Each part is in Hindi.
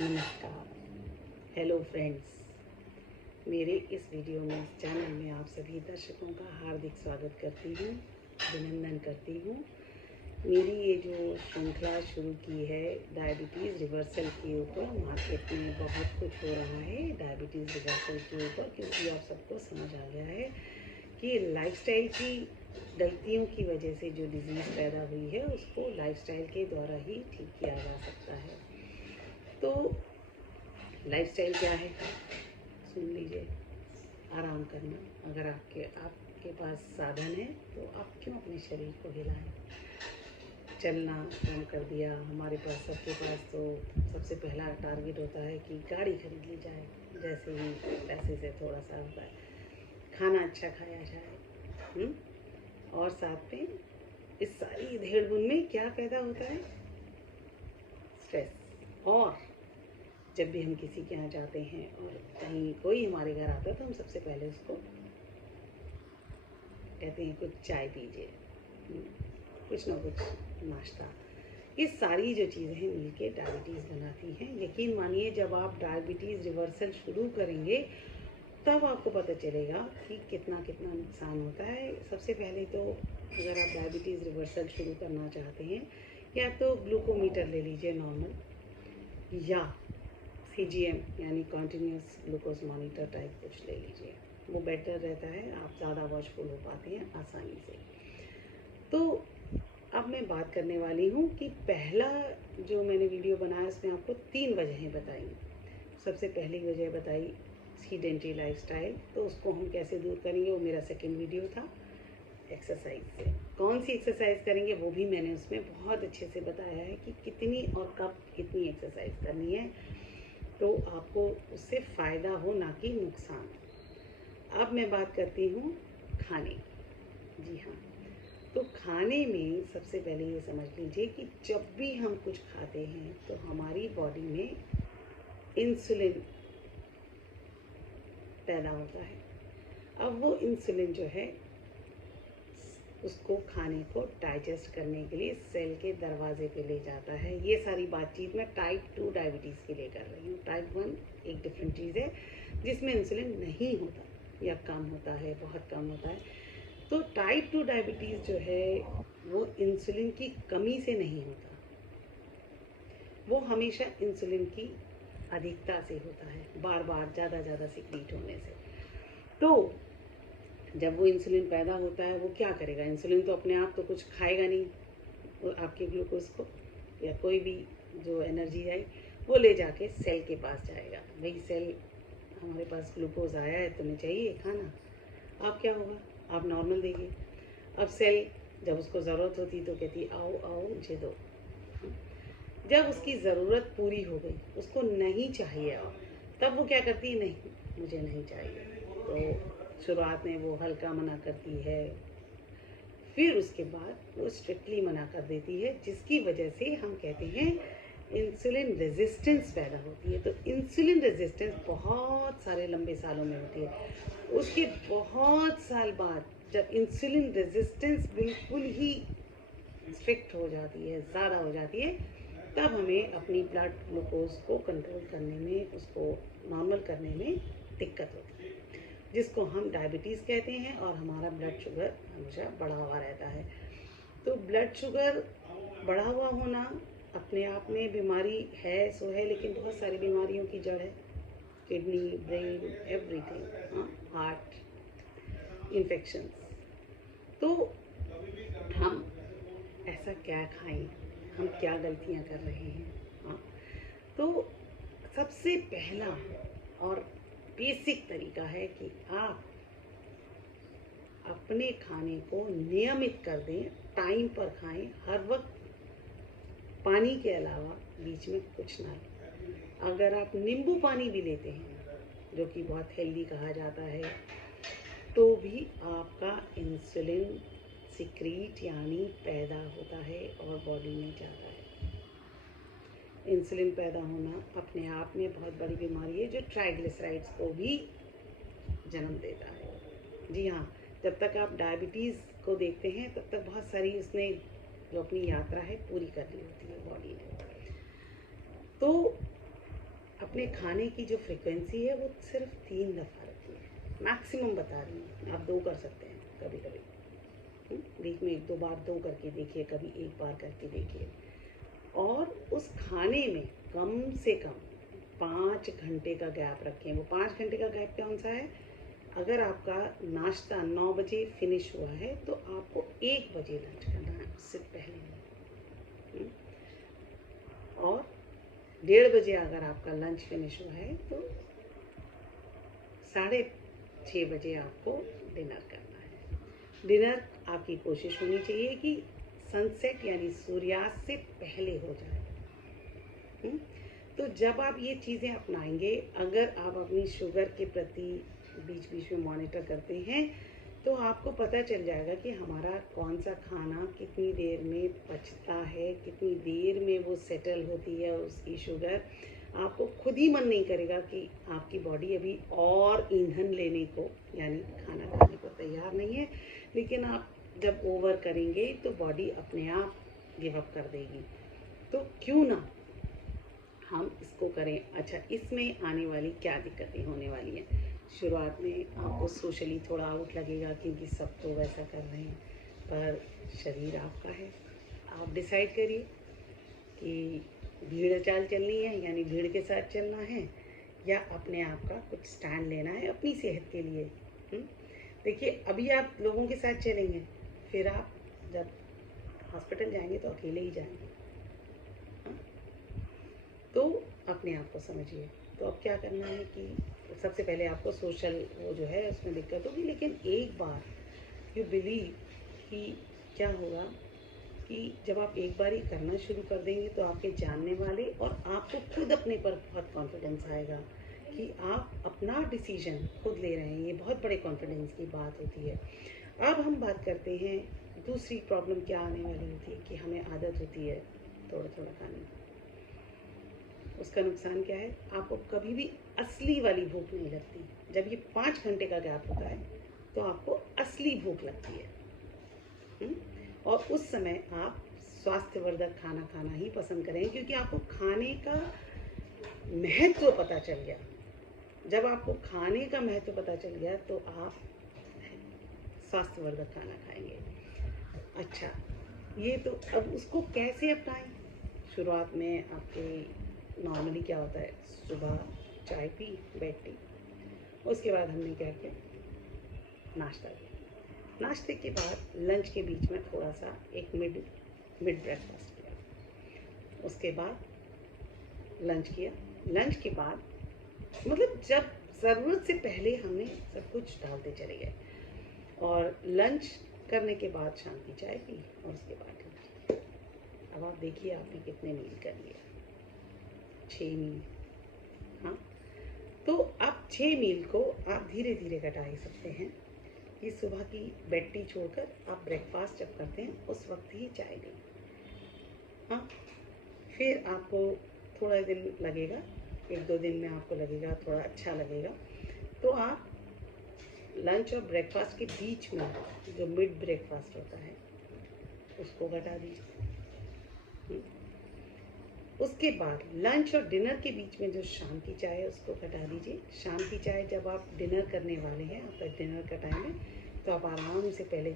नमस्कार, हेलो फ्रेंड्स। मेरे इस वीडियो में, इस चैनल में आप सभी दर्शकों का हार्दिक स्वागत करती हूँ, अभिनंदन करती हूँ। मेरी ये जो श्रृंखला शुरू की है डायबिटीज़ रिवर्सल के ऊपर, मार्केट में बहुत कुछ हो रहा है डायबिटीज़ रिवर्सल के ऊपर, क्योंकि आप सबको समझ आ गया है कि लाइफस्टाइल की गलतियों की वजह से जो डिज़ीज़ पैदा हुई है उसको लाइफस्टाइल के द्वारा ही ठीक किया जा सकता है। तो लाइफस्टाइल क्या है, सुन लीजिए। आराम करना, अगर आपके पास साधन है तो आप क्यों अपने शरीर को हिलाएं। चलना कम कर दिया, हमारे पास सबके पास तो सबसे पहला टारगेट होता है कि गाड़ी खरीद ली जाए, जैसे ही पैसे से थोड़ा सा होता है। खाना अच्छा खाया जाए, और साथ में इस सारी धेड़-बुन में क्या पैदा होता है, स्ट्रेस। और जब भी हम किसी के यहाँ जाते हैं और कहीं कोई हमारे घर आता है तो हम सबसे पहले उसको कहते हैं कुछ चाय पीजिए, कुछ ना कुछ नाश्ता। ये सारी जो चीज़ें हैं मिलके डायबिटीज़ बनाती हैं। यकीन मानिए, जब आप डायबिटीज़ रिवर्सल शुरू करेंगे तब आपको पता चलेगा कि कितना कितना नुकसान होता है। सबसे पहले तो अगर आप डायबिटीज़ रिवर्सल शुरू करना चाहते हैं, या तो ग्लूकोमीटर ले लीजिए नॉर्मल, या CGM यानी कॉन्टीन्यूस ग्लूकोज मॉनिटर टाइप कुछ ले लीजिए, वो बेटर रहता है। आप ज़्यादा वॉचफुल हो पाते हैं आसानी से। तो अब मैं बात करने वाली हूँ कि पहला जो मैंने वीडियो बनाया उसमें आपको 3 वजहें बताई। सबसे पहली वजह बताई सीडेंटरी लाइफस्टाइल, तो उसको हम कैसे दूर करेंगे, वो मेरा सेकंड वीडियो था। एक्सरसाइज से कौन सी एक्सरसाइज करेंगे वो भी मैंने उसमें बहुत अच्छे से बताया है कि कितनी और कब कितनी एक्सरसाइज करनी है, तो आपको उससे फ़ायदा हो ना कि नुकसान। अब मैं बात करती हूँ खाने की। जी हाँ, तो खाने में सबसे पहले ये समझ लीजिए कि जब भी हम कुछ खाते हैं तो हमारी बॉडी में इंसुलिन पैदा होता है। अब वो इंसुलिन जो है उसको खाने को डाइजेस्ट करने के लिए सेल के दरवाजे पे ले जाता है। ये सारी बातचीत मैं टाइप 2 डायबिटीज़ के लिए कर रही हूँ। टाइप 1 एक डिफरेंट चीज़ है जिसमें इंसुलिन नहीं होता या कम होता है, बहुत कम होता है। तो टाइप 2 डायबिटीज़ जो है वो इंसुलिन की कमी से नहीं होता, वो हमेशा इंसुलिन की अधिकता से होता है, बार बार ज़्यादा सिक्रीट होने से। तो जब वो इंसुलिन पैदा होता है, वो क्या करेगा, इंसुलिन तो अपने आप तो कुछ खाएगा नहीं, वो आपके ग्लूकोज को या कोई भी जो एनर्जी आई वो ले जाके सेल के पास जाएगा। भाई सेल, हमारे पास ग्लूकोज आया है, तुम्हें चाहिए खाना। अब क्या होगा, आप नॉर्मल देंगे। अब सेल जब उसको ज़रूरत होती तो कहती आओ आओ मुझे दो। जब उसकी ज़रूरत पूरी हो गई, उसको नहीं चाहिए अब, तब वो क्या करती है, नहीं मुझे नहीं चाहिए। तो शुरुआत में वो हल्का मना करती है, फिर उसके बाद वो स्ट्रिक्टली मना कर देती है, जिसकी वजह से हम कहते हैं इंसुलिन रेजिस्टेंस पैदा होती है। तो इंसुलिन रेजिस्टेंस बहुत सारे लंबे सालों में होती है। उसके बहुत साल बाद जब इंसुलिन रेजिस्टेंस बिल्कुल ही स्ट्रिक्ट हो जाती है, ज़्यादा हो जाती है, तब हमें अपनी ब्लड ग्लूकोज को कंट्रोल करने में, उसको नॉर्मल करने में दिक्कत होती है, जिसको हम डायबिटीज़ कहते हैं। और हमारा ब्लड शुगर हमेशा बढ़ा हुआ रहता है। तो ब्लड शुगर बढ़ा हुआ होना अपने आप में बीमारी है सो है, लेकिन बहुत सारी बीमारियों की जड़ है। Kidney, brain, everything, heart infections. तो हम ऐसा क्या खाएं, हम क्या गलतियां कर रहे हैं। हाँ, तो सबसे पहला और बेसिक तरीका है कि आप अपने खाने को नियमित कर दें, टाइम पर खाएं, हर वक्त पानी के अलावा बीच में कुछ ना लें। अगर आप नींबू पानी भी लेते हैं, जो कि बहुत हेल्दी कहा जाता है, तो भी आपका इंसुलिन सिक्रीट यानी पैदा होता है और बॉडी में जाता है। इंसुलिन पैदा होना अपने आप में बहुत बड़ी बीमारी है, जो ट्राइग्लिसराइड्स को भी जन्म देता है। जी हाँ, जब तक आप डायबिटीज़ को देखते हैं तब तक बहुत सारी उसने जो अपनी यात्रा है पूरी करनी होती है बॉडी ने। तो अपने खाने की जो फ्रिक्वेंसी है वो सिर्फ 3 दफ़ा रखिए, मैक्सिमम बता रही हूँ। आप 2 कर सकते हैं कभी कभी, वीक में 1-2 बार 2 करके देखिए, कभी 1 बार करके देखिए। और उस खाने में कम से कम 5 घंटे का गैप रखें। वो 5 घंटे का गैप कौन सा है? अगर आपका नाश्ता 9 बजे फिनिश हुआ है तो आपको 1 बजे लंच करना है, उससे पहले नहीं। और 1:30 बजे अगर आपका लंच फिनिश हुआ है तो 6:30 बजे आपको डिनर करना है। डिनर आपकी कोशिश होनी चाहिए कि सनसेट यानी सूर्यास्त से पहले हो जाए। तो जब आप ये चीज़ें अपनाएंगे, अगर आप अपनी शुगर के प्रति बीच बीच में मॉनिटर करते हैं तो आपको पता चल जाएगा कि हमारा कौन सा खाना कितनी देर में पचता है, कितनी देर में वो सेटल होती है उसकी शुगर। आपको खुद ही मन नहीं करेगा कि आपकी बॉडी अभी और ईंधन लेने को यानी खाना खाने को तैयार नहीं है, लेकिन आप जब ओवर करेंगे तो बॉडी अपने आप गिव अप कर देगी। तो क्यों ना हम इसको करें। अच्छा, इसमें आने वाली क्या दिक्कतें होने वाली हैं? शुरुआत में आपको सोशली थोड़ा आउट लगेगा क्योंकि सब तो वैसा कर रहे हैं, पर शरीर आपका है। आप डिसाइड करिए कि भीड़ चाल चलनी है यानी भीड़ के साथ चलना है, या अपने आप का कुछ स्टैंड लेना है अपनी सेहत के लिए। देखिए, अभी आप लोगों के साथ चलेंगे, फिर आप जब हॉस्पिटल जाएंगे तो अकेले ही जाएंगे। तो अपने आप को समझिए। तो अब क्या करना है कि सबसे पहले आपको सोशल वो जो है उसमें दिक्कत होगी, लेकिन एक बार यू बिलीव कि क्या होगा कि जब आप एक बार ही करना शुरू कर देंगे तो आपके जानने वाले और आपको खुद अपने पर बहुत कॉन्फिडेंस आएगा कि आप अपना डिसीजन खुद ले रहे हैं। ये बहुत बड़े कॉन्फिडेंस की बात होती है। अब हम बात करते हैं दूसरी प्रॉब्लम क्या आने वाली होती है कि हमें आदत होती है थोड़ा थोड़ा खाने की। उसका नुकसान क्या है? आपको कभी भी असली वाली भूख नहीं लगती। जब ये 5 घंटे का गैप होता है तो आपको असली भूख लगती है। और उस समय आप स्वास्थ्यवर्धक खाना खाना ही पसंद करेंगे, क्योंकि आपको खाने का महत्व पता चल गया। जब आपको खाने का महत्व पता चल गया तो आप स्वास्थ्यवर्धक खाना खाएंगे। अच्छा, ये तो अब उसको कैसे अपनाएं? शुरुआत में आपके नॉर्मली क्या होता है, सुबह चाय पी, बेड टी, उसके बाद हमने क्या किया, नाश्ता किया। नाश्ते के बाद लंच के बीच में थोड़ा सा एक मिड ब्रेकफास्ट किया। उसके बाद लंच किया। लंच के बाद मतलब जब ज़रूरत से पहले हमने सब कुछ डालते चले गए, और लंच करने के बाद शाम की चाय पी, और उसके बाद अब आप देखिए आपने कितने मील कर लिए, 6 मील। हाँ, तो आप 6 मील को आप धीरे धीरे घटा ही सकते हैं कि सुबह की बेड टी छोड़कर आप ब्रेकफास्ट जब करते हैं उस वक्त ही चाय लें। हाँ, फिर आपको थोड़ा दिन लगेगा, 1-2 दिन में आपको लगेगा थोड़ा अच्छा लगेगा, तो आप लंच और ब्रेकफास्ट के बीच में जो मिड ब्रेकफास्ट होता है उसको घटा दीजिए। उसके बाद लंच और डिनर के बीच में जो शाम की चाय है उसको घटा दीजिए। शाम की चाय जब आप डिनर करने वाले हैं, आपका डिनर का टाइम है, तो आप आराम से पहले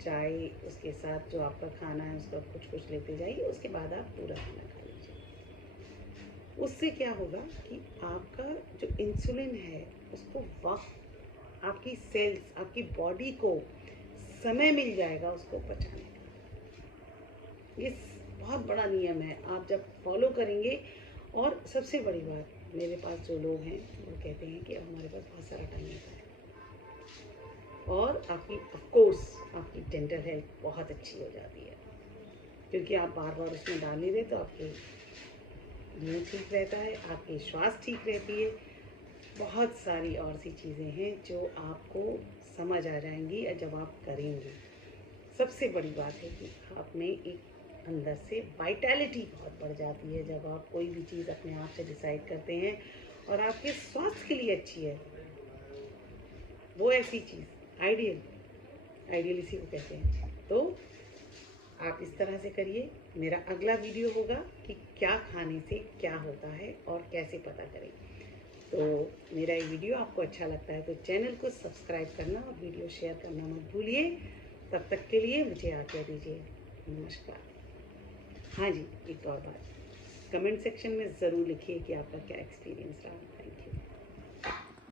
चाय, उसके साथ जो आपका खाना है उसका कुछ कुछ लेते जाइए, उसके बाद आप पूरा खाना खा लीजिए। उससे क्या होगा कि आपका जो इंसुलिन है उसको वक्त, आपकी सेल्स, आपकी बॉडी को समय मिल जाएगा उसको पचाने का। ये बहुत बड़ा नियम है, आप जब फॉलो करेंगे। और सबसे बड़ी बात, मेरे पास जो लोग हैं वो कहते हैं कि हमारे पास बहुत सारा टाइम होता है, और आपकी ऑफकोर्स आपकी डेंटल हेल्थ बहुत अच्छी हो जाती है, क्योंकि आप बार बार उसमें डाल नहीं रहे, तो आपके मुँह ठीक रहता है, आपकी श्वास ठीक रहती है। बहुत सारी और सी चीज़ें हैं जो आपको समझ आ जाएंगी जब आप करेंगे। सबसे बड़ी बात है कि आप में एक अंदर से वाइटैलिटी बहुत बढ़ जाती है जब आप कोई भी चीज़ अपने आप से डिसाइड करते हैं और आपके स्वास्थ्य के लिए अच्छी है। वो ऐसी चीज़ आइडियल इसी को कहते हैं। तो आप इस तरह से करिए मेरा अगला वीडियो होगा कि क्या खाने से क्या होता है और कैसे पता करें। तो मेरा ये वीडियो आपको अच्छा लगता है तो चैनल को सब्सक्राइब करना और वीडियो शेयर करना मत भूलिए। तब तक के लिए मुझे आज्ञा दीजिए। नमस्कार। हाँ जी, एक और बात, कमेंट सेक्शन में ज़रूर लिखिए कि आपका क्या एक्सपीरियंस रहा। Thank you.